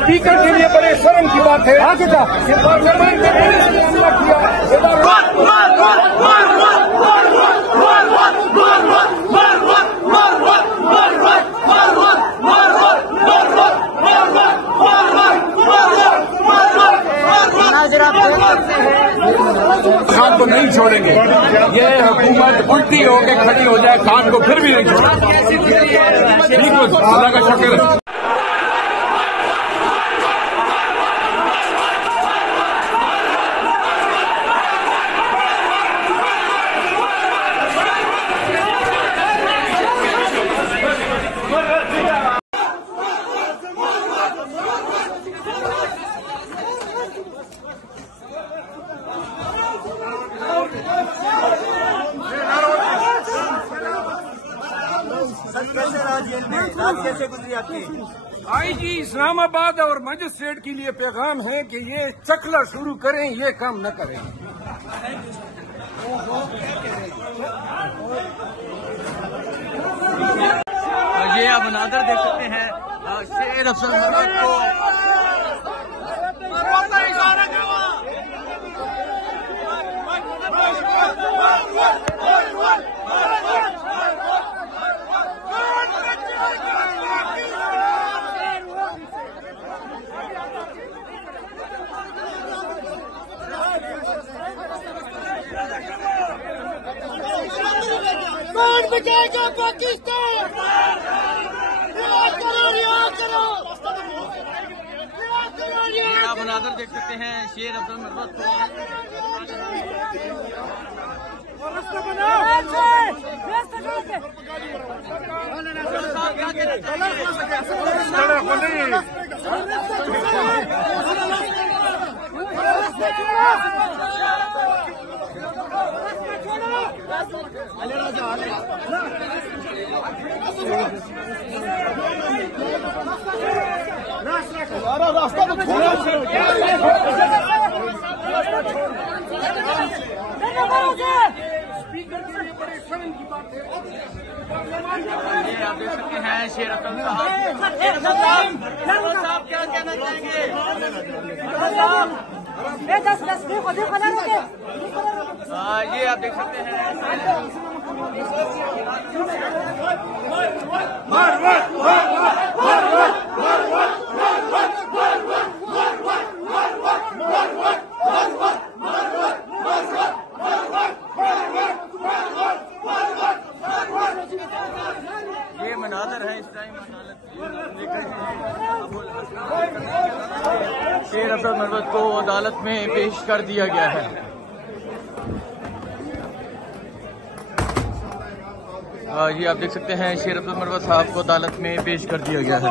Speaker के लिए बड़े शर्म की बात है कि पार्लियामेंट में पुलिस ने हमला किया। खान को नहीं छोड़ेंगे। ये हुकूमत उल्टी होकर खड़ी हो जाए, खान को फिर भी नहीं छोड़ेंगे। बिल्कुल अल्लाह का शुक्र। कैसे रहा जेल में, रात कैसे गुजरी आपकी? आईजी इस्लामाबाद और मजिस्ट्रेट के लिए पैगाम है कि ये चकला शुरू करें, ये काम न करें। ये आप मनाज़र देख सकते हैं शेर अफसर मरवत को कौन बचाएगा पाकिस्तान? रियाज करो, रियाज करो। आप मनाज़र देख सकते हैं शेर अफसर मरवत को रास्ता तो छोड़ो। स्पीकर के लिए बड़े शर्म की बात है। ये आप देख सकते हैं शेर अफसर साहब क्या कहना चाहेंगे? ये आप देख सकते हैं ये मनाज़र है इस टाइम शेर अफसर मरवत को अदालत में पेश कर दिया गया है। ये आप देख सकते हैं शेर अफसर मरवत साहब को अदालत में पेश कर दिया गया है।